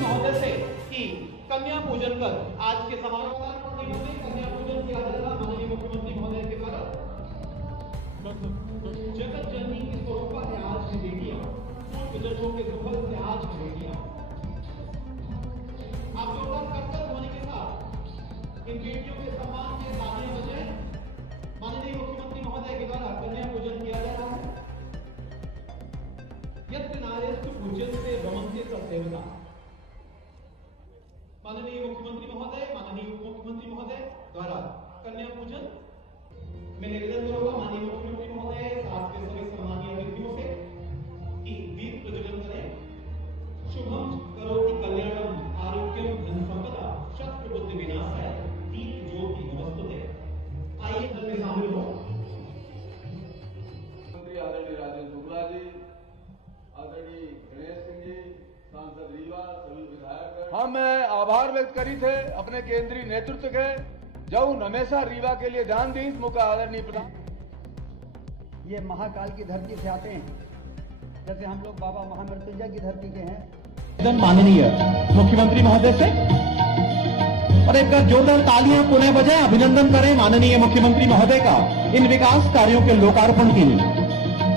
महोदय से कि कन्या पूजन कर आज के समारोह कन्या पूजन किया जाएगा माननीय मुख्यमंत्री महोदय के द्वारा। जगत जननी की स्वरूपा है आज की बेटियां, विदर्भों के सुफल से आज की बेटियां। आप जोरदार करतब ध्वनि के साथ इन बेटियों के सम्मान के तालियां बजाएं। माननीय मुख्यमंत्री महोदय के द्वारा कन्या पूजन किया जा रहा है। यत्र नारेस्तु पूज्यन्ते रमन्ते तदेवता। माननीय मुख्यमंत्री महोदय, माननीय उप मुख्यमंत्री महोदय द्वारा कन्या पूजन मैं निवेदन करूंगा माननीय मुख्यमंत्री महोदय साथ के सभी सम्मानीय अतिथियों से कि दीप प्रज्वलन करें। शुभम करोति कल्याणम आरोग्यम धन संपदा शस्त्र बुद्धि विनाशाय दीप ज्योति नमस्तुते। आइए दल में शामिल हो। मंत्री आदरणीय राजेंद्र शुक्ला जी, आदरणीय गणेश सिंह जी, सांसद रीवा, सभी विधायक। हम आभार व्यक्त करी थे अपने केंद्रीय नेतृत्व के जौन हमेशा रीवा के लिए ध्यान दी मुका आदरणीय प्रधान। ये महाकाल की धरती से आते हैं, जैसे हम लोग बाबा महामृत्युंजय की धरती के हैं। माननीय मुख्यमंत्री महोदय से और एक जोरदार तालियां पुनः बजाएं, अभिनंदन करें माननीय मुख्यमंत्री महोदय का इन विकास कार्यों के लोकार्पण के लिए।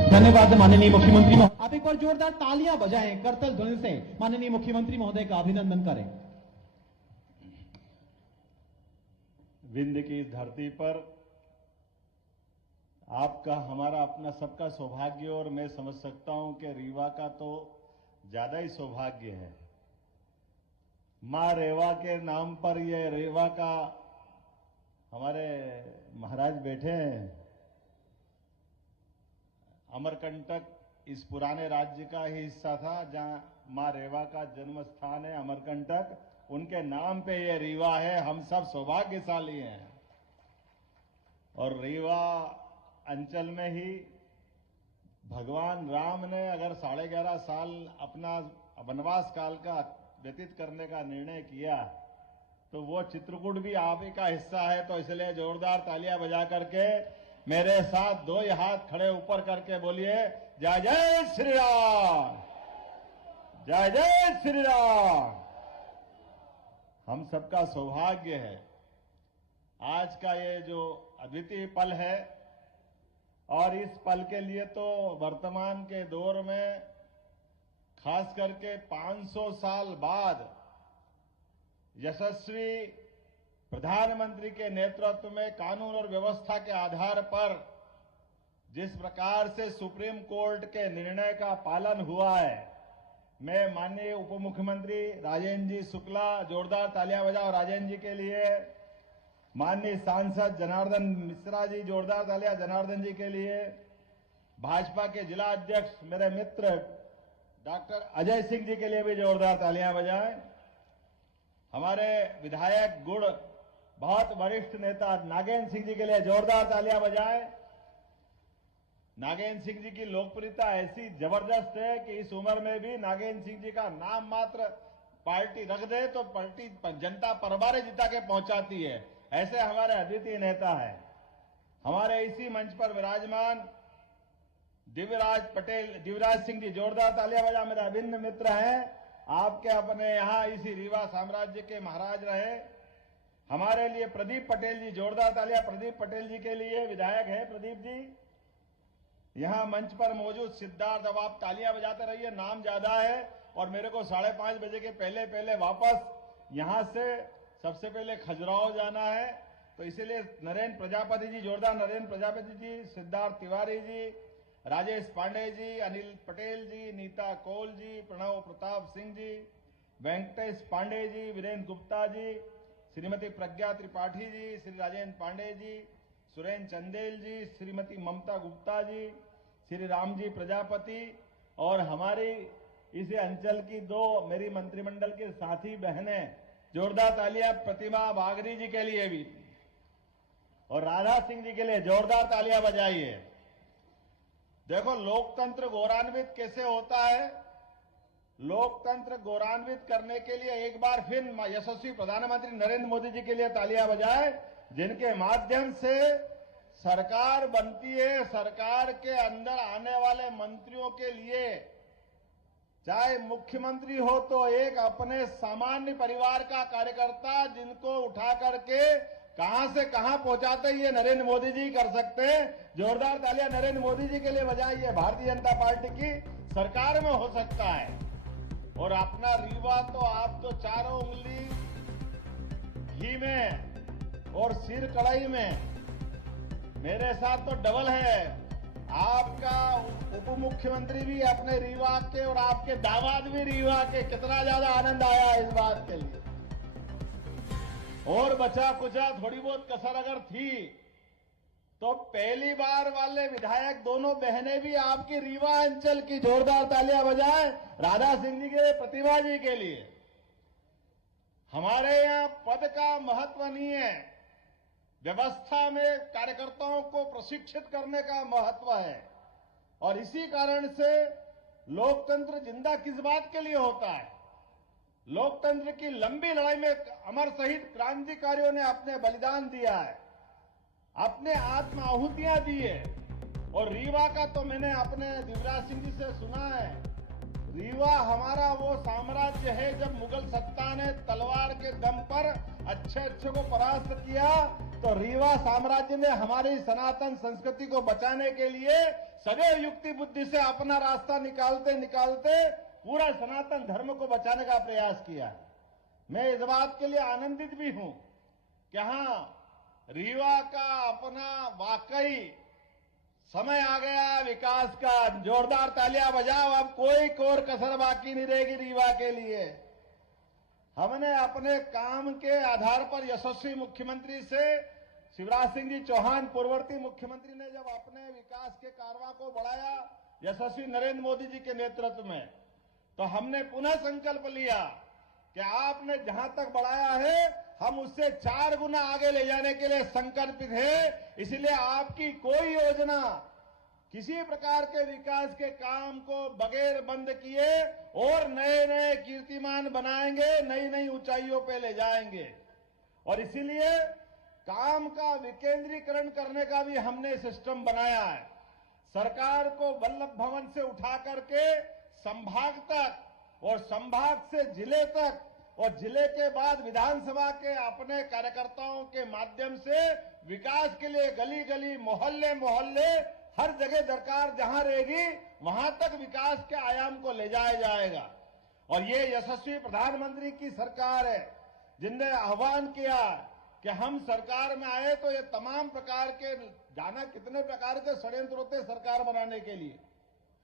धन्यवाद माननीय मुख्यमंत्री महोदय। आप एक बार जोरदार तालियां बजाएं, करतल ध्वनि से माननीय मुख्यमंत्री महोदय का अभिनंदन करें। विंध्य की इस धरती पर आपका हमारा अपना सबका सौभाग्य, और मैं समझ सकता हूं कि रीवा का तो ज्यादा ही सौभाग्य है। मां रेवा के नाम पर ये रेवा का हमारे महाराज बैठे हैं। अमरकंटक इस पुराने राज्य का ही हिस्सा था जहां मां रेवा का जन्म स्थान है अमरकंटक, उनके नाम पे ये रीवा है। हम सब सौभाग्यशाली हैं। और रीवा अंचल में ही भगवान राम ने अगर 11.5 साल अपना वनवास काल का व्यतीत करने का निर्णय किया तो वो चित्रकूट भी आप ही का हिस्सा है। तो इसलिए जोरदार तालियां बजा करके मेरे साथ 2 हाथ खड़े ऊपर करके बोलिए जय जय श्री राम, जय जय श्री राम। हम सबका सौभाग्य है आज का ये जो अद्वितीय पल है, और इस पल के लिए तो वर्तमान के दौर में खास करके 500 साल बाद यशस्वी प्रधानमंत्री के नेतृत्व में कानून और व्यवस्था के आधार पर जिस प्रकार से सुप्रीम कोर्ट के निर्णय का पालन हुआ है, मैं माननीय उप मुख्यमंत्री राजेंद्र जी शुक्ला, जोरदार तालियां बजाओ राजेंद्र जी के लिए। माननीय सांसद जनार्दन मिश्रा जी, जोरदार तालियां जनार्दन जी के लिए। भाजपा के जिला अध्यक्ष मेरे मित्र डॉक्टर अजय सिंह जी के लिए भी जोरदार तालियां बजाएं। हमारे विधायक गुड़ बहुत वरिष्ठ नेता नागेंद्र सिंह जी के लिए जोरदार तालियां बजाएं। नागेंद्र सिंह जी की लोकप्रियता ऐसी जबरदस्त है कि इस उम्र में भी नागेंद्र सिंह जी का नाम मात्र पार्टी रख दे तो पार्टी जनता परबारे जिता के पहुंचाती है। ऐसे हमारे अद्वितीय नेता है। हमारे इसी मंच पर विराजमान दिव्यराज सिंह जी, जोरदार तालियां बजा, मेरे अभिन्न मित्र हैं। आपके अपने यहां इसी रीवा साम्राज्य के महाराज रहे। हमारे लिए प्रदीप पटेल जी, जोरदार तालियां प्रदीप पटेल जी के लिए, विधायक है प्रदीप जी। यहां मंच पर मौजूद सिद्धार्थ, अब आप तालियां बजाते रहिए, नाम ज्यादा है और मेरे को 5:30 बजे के पहले वापस यहां से सबसे पहले खजुराहो जाना है। तो इसीलिए नरेंद्र प्रजापति जी, जोरदार नरेंद्र प्रजापति जी, सिद्धार्थ तिवारी जी, राजेश पांडे जी, अनिल पटेल जी, नीता कौल जी, प्रणव प्रताप सिंह जी, वेंकटेश पांडे जी, वीरेंद्र गुप्ता जी, श्रीमती प्रज्ञा त्रिपाठी जी, श्री राजेंद्र पांडे जी, सुरेंद्र चंदेल जी, श्रीमती ममता गुप्ता जी, श्री राम जी प्रजापति और हमारी इस अंचल की 2 मेरी मंत्रिमंडल के साथी बहनें, जोरदार तालियां प्रतिमा बागरी जी के लिए भी और राधा सिंह जी के लिए जोरदार तालियां बजाइए। देखो लोकतंत्र गौरवान्वित कैसे होता है। लोकतंत्र गौरवान्वित करने के लिए एक बार फिर यशस्वी प्रधानमंत्री नरेंद्र मोदी जी के लिए तालियां बजाएं, जिनके माध्यम से सरकार बनती है, सरकार के अंदर आने वाले मंत्रियों के लिए चाहे मुख्यमंत्री हो तो एक अपने सामान्य परिवार का कार्यकर्ता जिनको उठा करके कहां से कहां पहुंचाते ये नरेंद्र मोदी जी कर सकते हैं। जोरदार तालियां नरेंद्र मोदी जी के लिए बजाइए। भारतीय जनता पार्टी की सरकार में हो सकता है। और अपना रीवा तो आप तो चारों उंगली घी में और सिर कढ़ाई में, मेरे साथ तो डबल है। आपका उप मुख्यमंत्री भी अपने रीवा के और आपके दामाद भी रीवा के, कितना ज्यादा आनंद आया इस बात के लिए। और बचा कुचा थोड़ी बहुत कसर अगर थी तो पहली बार वाले विधायक दोनों बहनें भी आपकी रीवा अंचल की, जोरदार तालियां बजाएं राधा सिंह जी के, प्रतिभा जी के लिए। हमारे यहां पद का महत्व नहीं है, व्यवस्था में कार्यकर्ताओं को प्रशिक्षित करने का महत्व है। और इसी कारण से लोकतंत्र जिंदा किस बात के लिए होता है? लोकतंत्र की लंबी लड़ाई में अमर शहीद क्रांतिकारियों ने अपने बलिदान दिया है, अपने आत्म आहुतियां दी है। और रीवा का तो मैंने अपने दिवराज सिंह जी से सुना है, रीवा हमारा वो साम्राज्य है जब मुगल सत्ता ने तलवार के दम पर अच्छे को परास्त किया, तो रीवा साम्राज्य ने हमारी सनातन संस्कृति को बचाने के लिए सदैव युक्ति बुद्धि से अपना रास्ता निकालते निकालते पूरा सनातन धर्म को बचाने का प्रयास किया है। मैं इस बात के लिए आनंदित भी हूं कि हाँ, रीवा का अपना वाकई समय आ गया विकास का। जोरदार तालियां बजाओ, अब कोई कोर कसर बाकी नहीं रहेगी रीवा के लिए। हमने अपने काम के आधार पर यशस्वी मुख्यमंत्री से शिवराज सिंह जी चौहान पूर्ववर्ती मुख्यमंत्री ने जब अपने विकास के कारवां को बढ़ाया यशस्वी नरेंद्र मोदी जी के नेतृत्व में, तो हमने पुनः संकल्प लिया कि आपने जहां तक बढ़ाया है हम उससे 4 गुना आगे ले जाने के लिए संकल्पित है। इसलिए आपकी कोई योजना किसी प्रकार के विकास के काम को बगैर बंद किए और नए नए कीर्तिमान बनाएंगे, नई नई ऊंचाइयों पे ले जाएंगे। और इसीलिए काम का विकेंद्रीकरण करने का भी हमने सिस्टम बनाया है। सरकार को वल्लभ भवन से उठा करके संभाग तक और संभाग से जिले तक और जिले के बाद विधानसभा के अपने कार्यकर्ताओं के माध्यम से विकास के लिए गली गली, मोहल्ले मोहल्ले, हर जगह दरकार जहां रहेगी वहां तक विकास के आयाम को ले जाया जाएगा। और ये यशस्वी प्रधानमंत्री की सरकार है जिनने आह्वान किया कि हम सरकार में आए तो ये तमाम प्रकार के, जाना कितने प्रकार के षड्यंत्र होते सरकार बनाने के लिए।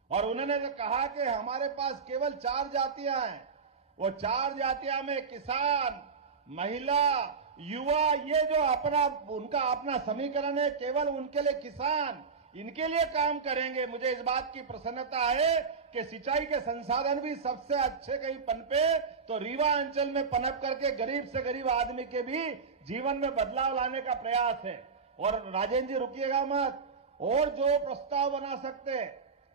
और उन्होंने कहा कि हमारे पास केवल 4 जातियां हैं, वो 4 जातियां में किसान, महिला, युवा, ये जो उनका अपना समीकरण है, केवल उनके लिए किसान, इनके लिए काम करेंगे। मुझे इस बात की प्रसन्नता है कि सिंचाई के संसाधन भी सबसे अच्छे कहीं पनपे तो रीवा अंचल में पनप करके गरीब से गरीब आदमी के भी जीवन में बदलाव लाने का प्रयास है। और राजेंद्र जी रुकिएगा मत, और जो प्रस्ताव बना सकते,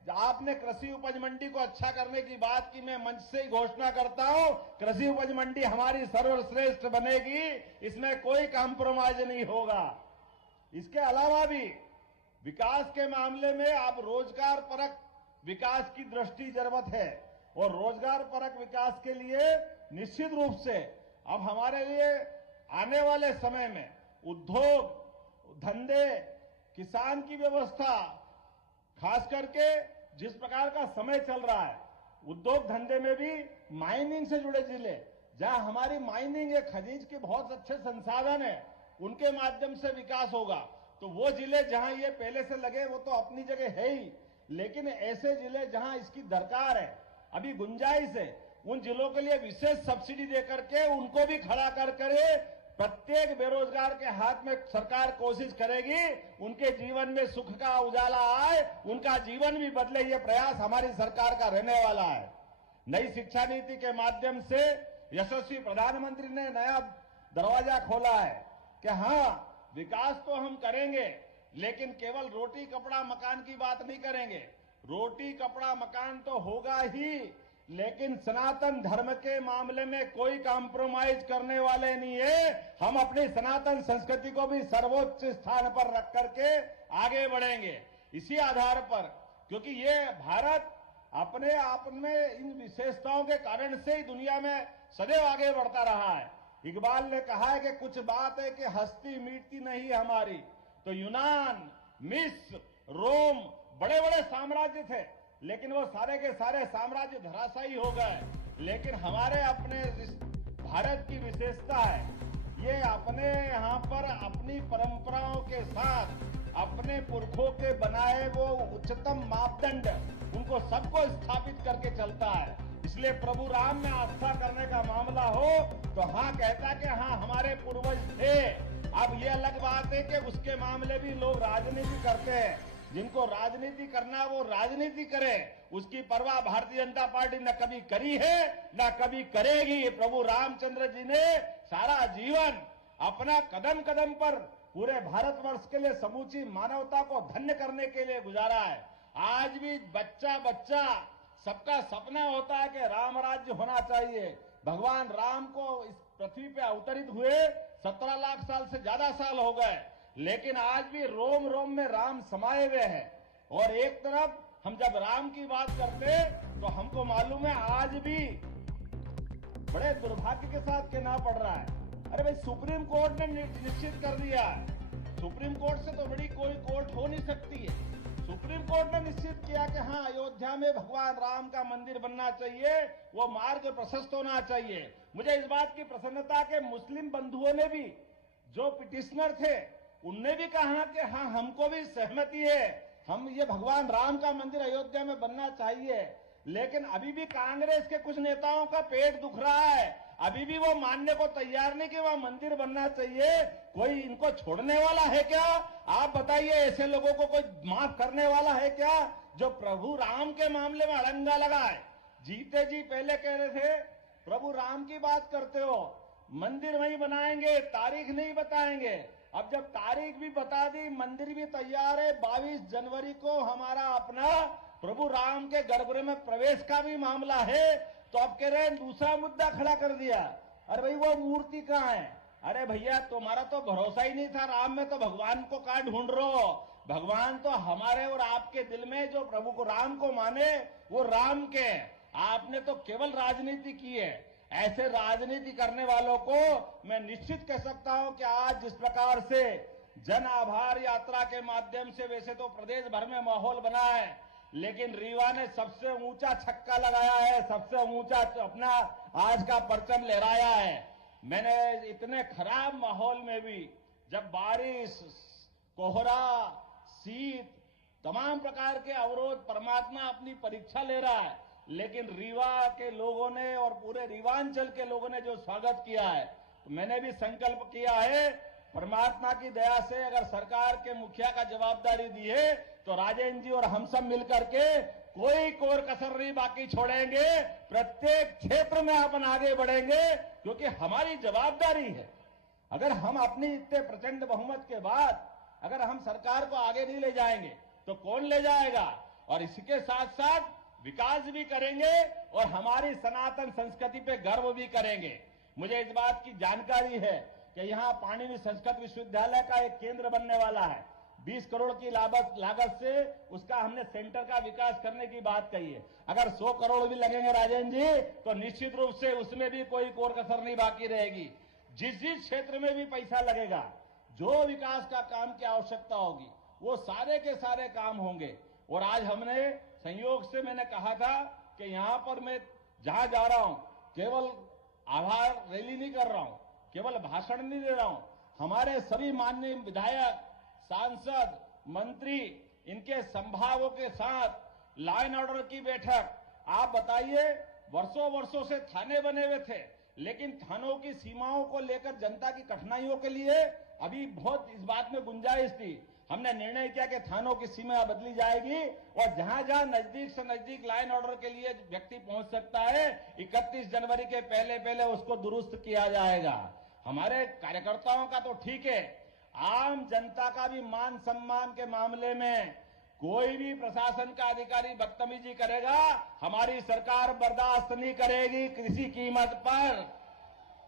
आपने कृषि उपज मंडी को अच्छा करने की बात की, मैं मंच से ही घोषणा करता हूं, कृषि उपज मंडी हमारी सर्वश्रेष्ठ बनेगी, इसमें कोई कॉम्प्रोमाइज नहीं होगा। इसके अलावा भी विकास के मामले में आप रोजगार परक विकास की दृष्टि जरूरत है। और रोजगार परक विकास के लिए निश्चित रूप से अब हमारे लिए आने वाले समय में उद्योग धंधे, किसान की व्यवस्था, खास करके जिस प्रकार का समय चल रहा है, उद्योग धंधे में भी माइनिंग से जुड़े जिले जहां हमारी माइनिंग है, खनिज के बहुत अच्छे संसाधन है, उनके माध्यम से विकास होगा। तो वो जिले जहां ये पहले से लगे वो तो अपनी जगह है ही, लेकिन ऐसे जिले जहां इसकी दरकार है, अभी गुंजाइश है, उन जिलों के लिए विशेष सब्सिडी देकर के उनको भी खड़ा कर करे प्रत्येक बेरोजगार के हाथ में सरकार कोशिश करेगी उनके जीवन में सुख का उजाला आए, उनका जीवन भी बदले। ये प्रयास हमारी सरकार का रहने वाला है। नई शिक्षा नीति के माध्यम से यशस्वी प्रधानमंत्री ने नया दरवाजा खोला है कि हाँ, विकास तो हम करेंगे, लेकिन केवल रोटी कपड़ा मकान की बात नहीं करेंगे। रोटी कपड़ा मकान तो होगा ही, लेकिन सनातन धर्म के मामले में कोई कॉम्प्रोमाइज करने वाले नहीं है। हम अपनी सनातन संस्कृति को भी सर्वोच्च स्थान पर रख करके आगे बढ़ेंगे। इसी आधार पर, क्योंकि ये भारत अपने आप में इन विशेषताओं के कारण से ही दुनिया में सदैव आगे बढ़ता रहा है। इकबाल ने कहा है कि कुछ बात है कि हस्ती मिटती नहीं हमारी। तो यूनान, मिस्र, रोम बड़े बड़े साम्राज्य थे, लेकिन वो सारे के सारे साम्राज्य धराशायी हो गए। लेकिन हमारे अपने भारत की विशेषता है, ये अपने यहाँ पर अपनी परंपराओं के साथ अपने पुरखों के बनाए वो उच्चतम मापदंड उनको सबको स्थापित करके चलता है। इसलिए प्रभु राम में आस्था करने का मामला हो तो हाँ कहता कि हाँ हमारे पूर्वज थे। अब ये अलग बात है कि उसके मामले भी लोग राजनीति करते हैं। जिनको राजनीति करना वो राजनीति करे, उसकी परवाह भारतीय जनता पार्टी न कभी करी है न कभी करेगी। प्रभु रामचंद्र जी ने सारा जीवन अपना कदम कदम पर पूरे भारतवर्ष के लिए समूची मानवता को धन्य करने के लिए गुजारा है। आज भी बच्चा बच्चा सबका सपना होता है कि राम राज्य होना चाहिए। भगवान राम को इस पृथ्वी पे अवतरित हुए 17 लाख साल से ज्यादा साल हो गए, लेकिन आज भी रोम रोम में राम समाये हुए हैं। और एक तरफ हम जब राम की बात करते तो हमको मालूम है आज भी बड़े दुर्भाग्य के साथ कहना पड़ रहा है। अरे भाई, सुप्रीम कोर्ट ने निश्चित कर दिया है, सुप्रीम कोर्ट से तो बड़ी कोई कोर्ट हो नहीं सकती है। सुप्रीम कोर्ट ने निश्चित किया कि हाँ अयोध्या में भगवान राम का मंदिर बनना चाहिए, वो मार्ग प्रशस्त होना चाहिए। मुझे इस बात की प्रसन्नता के मुस्लिम बंधुओं ने भी, जो पिटिशनर थे, उनने भी कहा कि हाँ हमको भी सहमति है, हम ये भगवान राम का मंदिर अयोध्या में बनना चाहिए। लेकिन अभी भी कांग्रेस के कुछ नेताओं का पेट दुख रहा है, अभी भी वो मानने को तैयार नहीं कि वहां मंदिर बनना चाहिए। कोई इनको छोड़ने वाला है क्या? आप बताइए, ऐसे लोगों को कोई माफ करने वाला है क्या जो प्रभु राम के मामले में अड़ंगा लगाए? जीते जी पहले कह रहे थे प्रभु राम की बात करते हो, मंदिर वहीं बनाएंगे, तारीख नहीं बताएंगे। अब जब तारीख भी बता दी, मंदिर भी तैयार है, 22 जनवरी को हमारा अपना प्रभु राम के गर्भगृह में प्रवेश का भी मामला है, तो अब कह रहे हैं दूसरा मुद्दा खड़ा कर दिया। अरे भाई, वो मूर्ति कहाँ है? अरे भैया, तुम्हारा तो भरोसा ही नहीं था राम में, तो भगवान को कहाँ ढूंढ रहे हो? भगवान तो हमारे और आपके दिल में, जो प्रभु को राम को माने वो राम के। आपने तो केवल राजनीति की है। ऐसे राजनीति करने वालों को मैं निश्चित कह सकता हूं कि आज जिस प्रकार से जन आभार यात्रा के माध्यम से वैसे तो प्रदेश भर में माहौल बना है, लेकिन रीवा ने सबसे ऊंचा छक्का लगाया है, सबसे ऊंचा अपना आज का परचम लहराया है। मैंने इतने खराब माहौल में भी, जब बारिश, कोहरा, शीत, तमाम प्रकार के अवरोध, परमात्मा अपनी परीक्षा ले रहा है, लेकिन रीवा के लोगों ने और पूरे रीवांचल के लोगों ने जो स्वागत किया है, तो मैंने भी संकल्प किया है, परमात्मा की दया से अगर सरकार के मुखिया का जवाबदारी दी है तो राजेंद्र जी और हम सब मिलकर के कोई कोर कसर नहीं बाकी छोड़ेंगे। प्रत्येक क्षेत्र में अपन आगे बढ़ेंगे, क्योंकि हमारी जवाबदारी है। अगर हम अपनी इतने प्रचंड बहुमत के बाद अगर हम सरकार को आगे नहीं ले जाएंगे तो कौन ले जाएगा? और इसके साथ साथ विकास भी करेंगे और हमारी सनातन संस्कृति पे गर्व भी करेंगे। मुझे इस बात की जानकारी है कि यहाँ पाणिनि संस्कृत विश्वविद्यालय का एक केंद्र बनने वाला है। 20 करोड़ की लागत से उसका हमने सेंटर का विकास करने की बात कही है। अगर 100 करोड़ भी लगेंगे राजेंद्र जी, तो निश्चित रूप से उसमें भी कोई कोर कसर नहीं बाकी रहेगी। जिस जिस क्षेत्र में भी पैसा लगेगा, जो विकास का काम की आवश्यकता होगी, वो सारे के सारे काम होंगे। और आज हमने संयोग से, मैंने कहा था कि यहां पर मैं जहां जा रहा हूं केवल आभार रैली नहीं कर रहा हूं, केवल भाषण नहीं दे रहा हूं। हमारे सभी माननीय विधायक, सांसद, मंत्री, इनके संभागों के साथ लॉ एंड ऑर्डर की बैठक। आप बताइए, वर्षों वर्षों से थाने बने हुए थे, लेकिन थानों की सीमाओं को लेकर जनता की कठिनाइयों के लिए अभी बहुत इस बात में गुंजाइश थी। हमने निर्णय किया कि थानों की सीमा बदली जाएगी और जहां जहां नजदीक से नजदीक लाइन ऑर्डर के लिए व्यक्ति पहुंच सकता है, 31 जनवरी के पहले पहले उसको दुरुस्त किया जाएगा। हमारे कार्यकर्ताओं का तो ठीक है, आम जनता का भी मान सम्मान के मामले में कोई भी प्रशासन का अधिकारी बदतमीजी करेगा, हमारी सरकार बर्दाश्त नहीं करेगी किसी कीमत पर।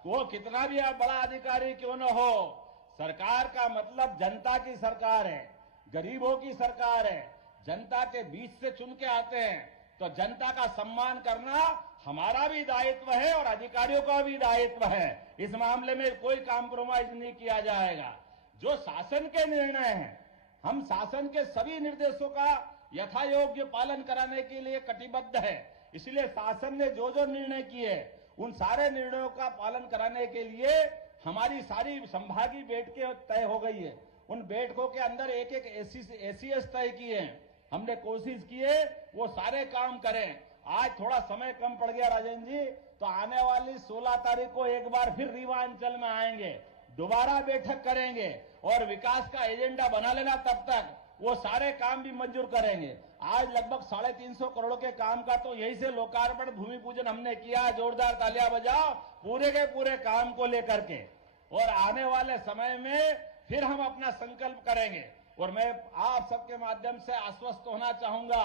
वो कितना भी बड़ा अधिकारी क्यों न हो, सरकार का मतलब जनता की सरकार है। गरीबों की सरकार है, जनता के बीच से चुन के आते हैं, तो जनता का सम्मान करना हमारा भी दायित्व है और अधिकारियों का भी दायित्व है। इस मामले में कोई कॉम्प्रोमाइज नहीं किया जाएगा। जो शासन के निर्णय हैं, हम शासन के सभी निर्देशों का यथायोग्य पालन कराने के लिए कटिबद्ध है। इसलिए शासन ने जो जो निर्णय किए उन सारे निर्णयों का पालन कराने के लिए हमारी सारी संभागीय बैठकें तय हो गई है। उन बैठकों के अंदर एक एक एसीएस तय किए हैं। हमने कोशिश की है वो सारे काम करें। आज थोड़ा समय कम पड़ गया राजेंद्र जी, तो आने वाली 16 तारीख को एक बार फिर रीवा अंचल में आएंगे, दोबारा बैठक करेंगे और विकास का एजेंडा बना लेना। तब तक वो सारे काम भी मंजूर करेंगे। आज लगभग 350 करोड़ के काम का तो यही से लोकार्पण भूमि पूजन हमने किया। जोरदार तालियां बजाओ पूरे के पूरे काम को लेकर के। और आने वाले समय में फिर हम अपना संकल्प करेंगे। और मैं आप सबके माध्यम से आश्वस्त होना चाहूंगा,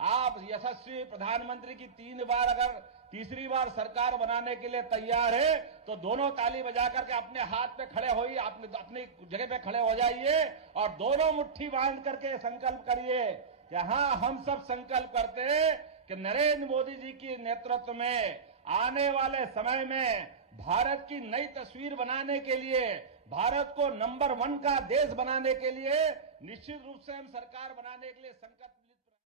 आप यशस्वी प्रधानमंत्री की 3 बार अगर तीसरी बार सरकार बनाने के लिए तैयार है तो दोनों ताली बजा करके अपने हाथ पे खड़े होइए, अपनी जगह पे खड़े हो जाइए और दोनों मुट्ठी बांध करके संकल्प करिए कि हाँ, हम सब संकल्प करते हैं कि नरेंद्र मोदी जी के नेतृत्व में आने वाले समय में भारत की नई तस्वीर बनाने के लिए, भारत को नंबर 1 का देश बनाने के लिए निश्चित रूप से हम सरकार बनाने के लिए संकल्प